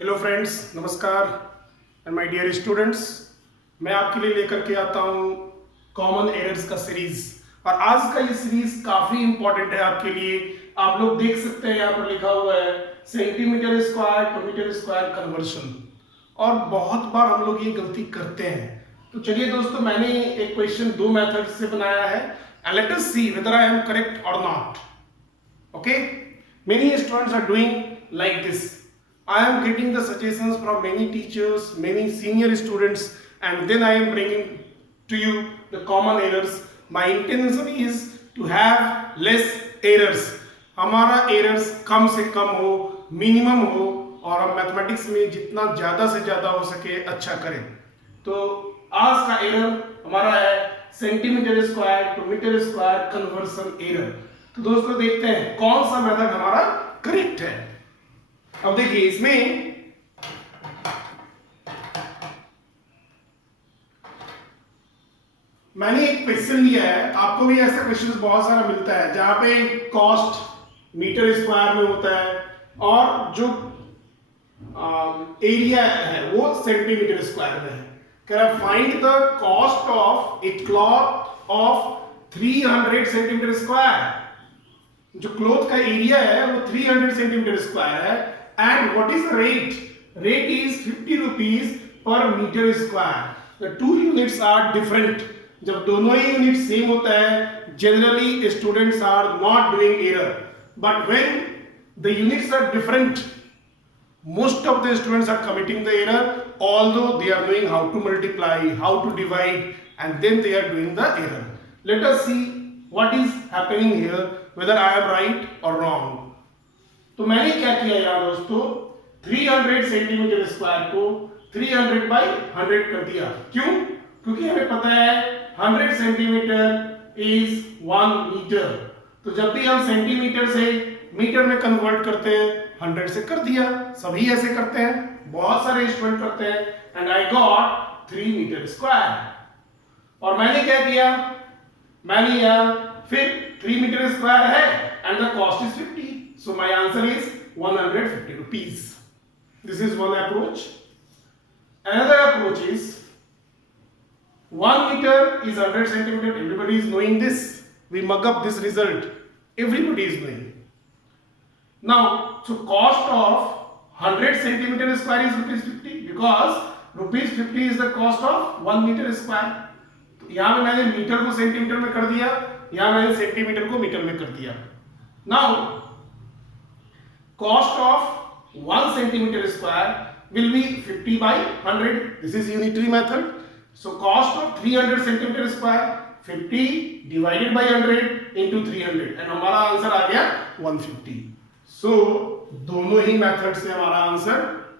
Hello friends, नमस्कार and my dear students. मैं आपके लिए लेकर के आता हूँ कॉमन एरर्स का सीरीज। और आज का ये सीरीज काफी इंपॉर्टेंट है आपके लिए। आप लोग देख सकते हैं यहाँ पर लिखा हुआ है centimetre square to metre square conversion. और बहुत बार हम लोग ये गलती करते हैं। तो चलिए दोस्तों, मैंने एक क्वेश्चन दो मेथड से बनाया है and let us see whether I am correct और not. Okay, many students are doing like this. I am getting the suggestions from many teachers, many senior students, and then I am bringing to you the common errors. My intention is to have less errors. हमारा errors कम से कम हो, minimum हो, और हम mathematics में जितना ज़्यादा से ज़्यादा हो सके अच्छा करें। तो आज का एरर हमारा है centimetre square to metre square conversion error. तो दोस्तों देखते हैं कौन सा मेथड हमारा करेक्ट है। अब देखिए इसमें मैंने एक क्वेश्चन लिया है, आपको भी ऐसा क्वेश्चन बहुत सारा मिलता है जहां पे कॉस्ट मीटर स्क्वायर में होता है और जो एरिया है वो सेंटीमीटर स्क्वायर में है। कह रहा find the cost of a cloth of 300 centimetre square. जो क्लोथ का एरिया है वो 300 सेंटीमीटर स्क्वायर है and what is the rate is 50 rupees per metre square. The two units are different. जब दोनों ही यूनिट सेम होता है generally students are not doing error, but when the units are different most of the students are committing the error, although they are knowing how to multiply, how to divide, and then they are doing the error. Let us see what is happening here, whether I am right or wrong. तो मैंने क्या किया यार दोस्तों, 300 centimetre square को 300 by 100 कर दिया। क्यों? क्योंकि हमें पता है 100 सेंटीमीटर इज 1 मीटर। तो जब भी हम सेंटीमीटर से मीटर में कन्वर्ट करते हैं 100 से कर दिया। सभी ऐसे करते हैं, बहुत सारे स्टूडेंट करते हैं and I got 3 metre square. और मैंने क्या किया, मैंने यहां फिर 3 मीटर स्क्वायर है and the cost is 50, so my answer is 150 rupees. This is one approach. Another approach is 1 metre is 100 centimeter. Everybody is knowing this. We mug up this result. Everybody is knowing. Now, so cost of 100 centimeter square is rupees 50 because rupees 50 is the cost of 1 meter square. तो यहाँ पे मैंने metre को centimetre में कर दिया, यहाँ मैंने सेंटीमीटर को मीटर में कर दिया। Now, cost of 1 centimeter square will be 50 by 100. This is unitary method. So cost of 300 centimeter square 50 divided by 100 into 300 and हमारा आंसर आ गया 150. So दोनों ही मेथड से हमारा आंसर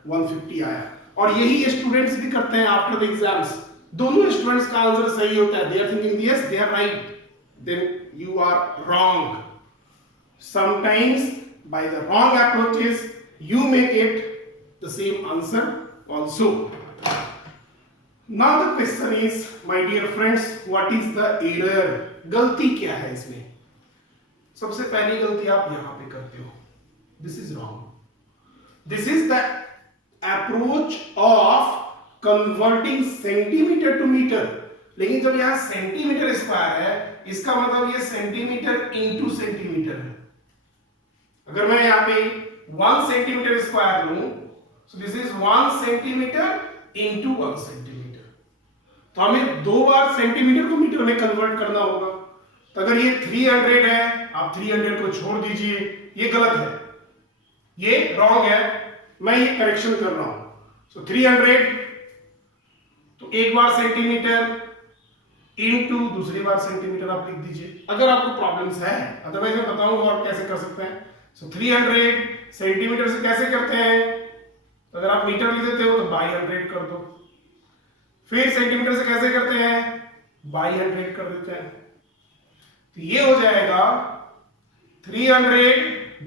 150 आया। और यही स्टूडेंट्स भी करते हैं आफ्टर द एग्जाम्स। दोनों स्टूडेंट्स का आंसर सही होता है। They are thinking yes they are right, then you are wrong. Sometimes by the wrong approaches you may get the same answer also. Now the question is, my dear friends, what is the error? गलती क्या है इसमें? सबसे पहली गलती आप यहां पे करते हो। This is wrong. This is the approach of converting centimeter to meter. लेकिन जब यहां सेंटीमीटर स्क्वायर है, इसका मतलब ये सेंटीमीटर इंटू सेंटीमीटर है। अगर मैं यहाँ पे 1 सेंटीमीटर स्क्वायर लूं, so this is 1 centimetre into 1 centimetre. तो हमें 2 बार सेंटीमीटर को मीटर में कन्वर्ट करना होगा। तो अगर ये 300 है, आप 300 को छोड़ दीजिए, ये गलत है, ये रॉन्ग है, मैं ये करेक्शन कर रहा हूं। सो 300 तो एक बार सेंटीमीटर इनटू दूसरी बार सेंटीमीटर आप लिख दीजिए अगर आपको प्रॉब्लम्स है, अदरवाइज मैं बताऊंगा और कैसे कर सकते हैं। सो 300 सेंटीमीटर से कैसे करते हैं, तो अगर आप मीटर लिख देते हो तो बाई 100 कर दो। फिर सेंटीमीटर से कैसे करते हैं, बाई 100 कर देते हैं। तो ये हो जाएगा 300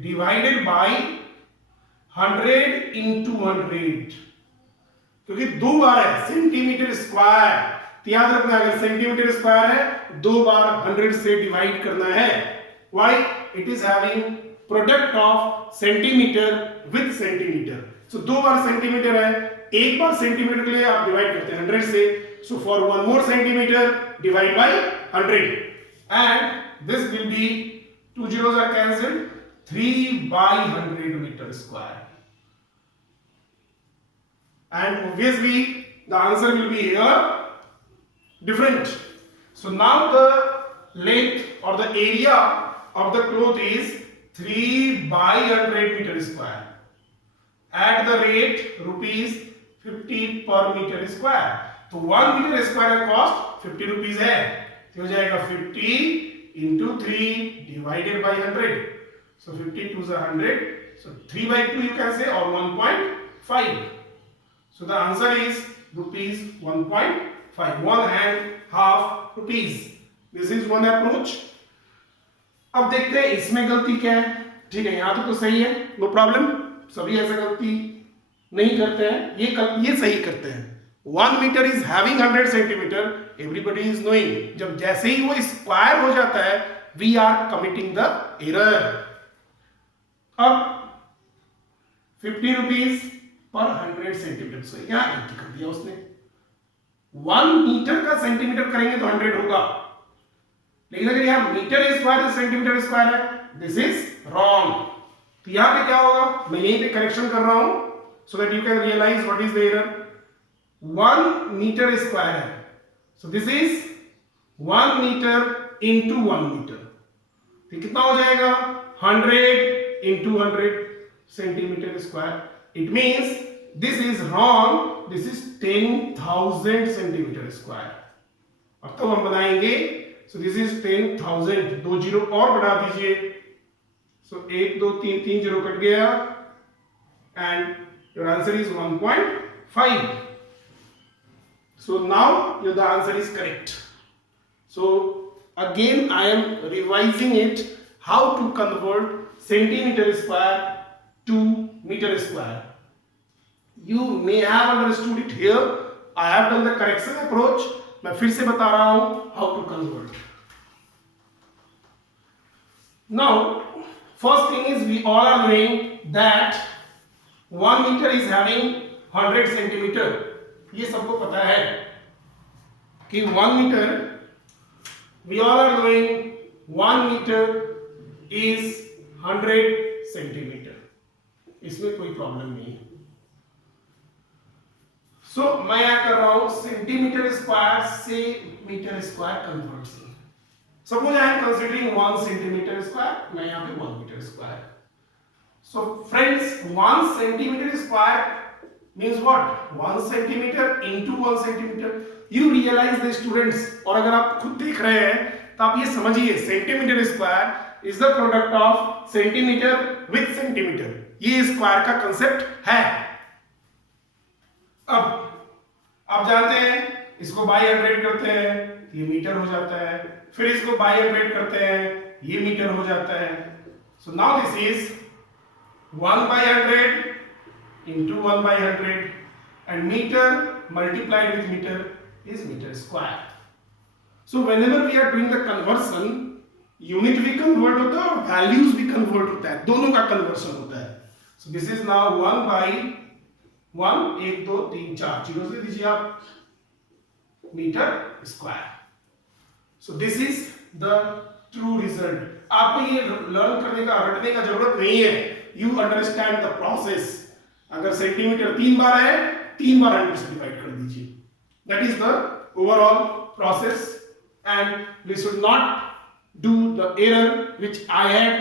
डिवाइडेड बाई 100 इंटू 100, क्योंकि 2 बार है सेंटीमीटर स्क्वायर। तो याद रखना, अगर सेंटीमीटर स्क्वायर है 2 बार 100 से डिवाइड करना है। Why? It is having product of centimetre with centimetre. So 2 bar centimetre है, एक बार सेंटीमीटर के लिए आप डिवाइड करते हैं 100 से. So for 1 more centimetre divide by 100 and this will be 2 zeros are cancelled, 3/100 meter square. And obviously the answer will be here different. So now the length or the area of the cloth is 3/100 meter square at the rate rupees 50 per meter square. तो 1 meter square का cost 50 rupees है, तो हो जाएगा 50 into 3 divided by 100. So 50 2s are 100. So 3/2 you can say, or 1.5. So the answer is rupees 1.5. 1.5 rupees. This is one approach. अब देखते हैं इसमें गलती क्या है. ठीक है, यहाँ तो सही है, नो प्रॉब्लम. सभी ऐसा गलती नहीं करते हैं, ये सही करते हैं. 1 meter is having 100 centimeter. Everybody is knowing. जब जैसे ही वो स्क्वायर हो जाता है, we are committing the error. अब 50 rupees पर 100 सेंटीमीटर. सो यहाँ गलती कर दिया उसने. 1 मीटर का सेंटीमीटर करेंगे तो 100 होगा, लेकिन अगर यहाँ मीटर स्क्वायर सेंटीमीटर स्क्वायर है, दिस इज रॉन्ग. तो यहाँ पे क्या होगा, मैं यहीं पे करेक्शन कर रहा हूं so that you can realise what is the error. 1 metre square है, so this is 1 metre into 1 metre. तो कितना हो जाएगा, 100 into 100 centimetre square. It means this is wrong. This is 10,000 centimeter square. अब तो हम बनाएंगे. So this is 10,000. 2 जीरो और बढ़ा दीजिए. So 1 2 3 3 जीरो कट गया and your answer is 1.5. So now the answer is correct. So again I am revising it, how to convert centimeter square to meter square. You may have understood it here. I have done the correction approach. मैं फिर से बता रहा हूं how to convert. Now, first thing is we all are knowing that 1 meter is having 100 centimeter. ये सबको पता है कि 1 meter, we all are knowing 1 meter is 100 centimeter. इसमें कोई प्रॉब्लम नहीं है. सो मैं यहां कर रहा हूं सेंटीमीटर स्क्वायर से metre square conversion. Suppose I am considering 1 centimetre square, मैं यहां पे 1 metre square. So friends, 1 centimetre square means what, 1 centimetre into 1 centimetre. You realise the students, और अगर आप खुद देख रहे हैं तो आप ये समझिए, centimetre square is the product of centimetre with centimetre. ये स्क्वायर का कंसेप्ट है. अब आप जानते हैं, इसको बाय 100 करते हैं, ये मीटर हो जाता है. फिर इसको बाय 100 करते हैं, ये मीटर हो जाता है. So now this is 1/100 into 1/100 and meter multiplied with meter is meter square. So whenever we are doing the conversion, unit भी कन्वर्ट होता है और वैल्यूज भी कन्वर्ट होता है, दोनों का कन्वर्शन होता है. So this is now 1/1, 1 2 3 4 zero से दीजिए आप, metre square. So this is the true result. आपको ये लर्न करने का, रटने का जरूरत नहीं है. You understand the process. अगर सेंटीमीटर 3 बार है, 3 बार 100 से डिवाइड कर दीजिए. That is the overall process and we should not do the error which I had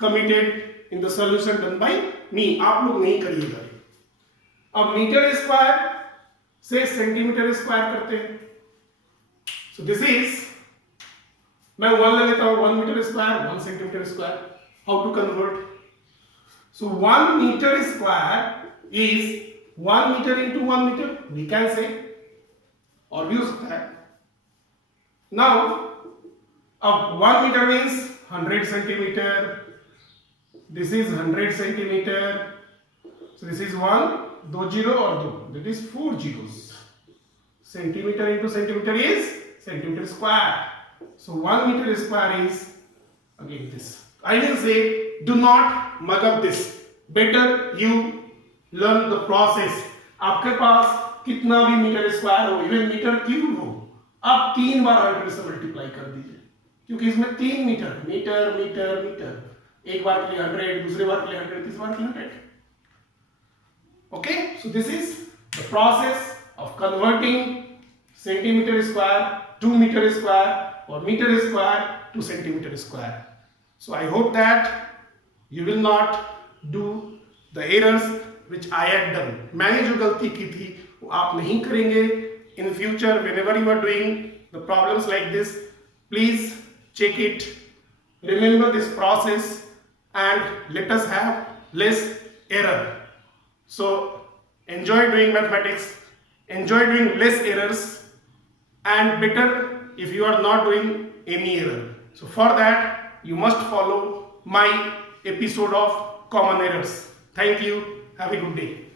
committed in the solution done by me. आप लोग नहीं करिएगा. अब मीटर स्क्वायर से सेंटीमीटर स्क्वायर करते हैं. सो दिस इज, मैं 1 ले लेता हूं, 1 metre square 1 centimetre square. How to convert? So 1 metre square is 1 metre into 1 metre, we can say, और भी हो सकता है. नाउ अब 1 meter means 100 centimeter. This is 100 centimeter. So this is 1, 2 zero और 2. That is 4 zeros. Centimeter into centimeter is centimeter square. So 1 meter square is again this. I will say, do not mug up this. Better you learn the process. आपके पास कितना भी metre square हो, even metre cube हो, आप 3 बार 100 से multiply कर दीजिए, क्योंकि इसमें 3 मीटर, मीटर मीटर मीटर, एक बार के लिए 100, दूसरे बार के लिए 100, तीसरे बार के लिए 100. Okay, so this is the process of converting centimeter square to meter square or meter square to centimeter square. So I hope that you will not do the errors which I had done. मैंने जो गलती की थी वो आप नहीं करेंगे. In future, whenever you are doing the problems like this, please check it. Remember this process and let us have less error. So enjoy doing mathematics, enjoy doing less errors, and better if you are not doing any error. So for that you must follow my episode of common errors. Thank you. Have a good day.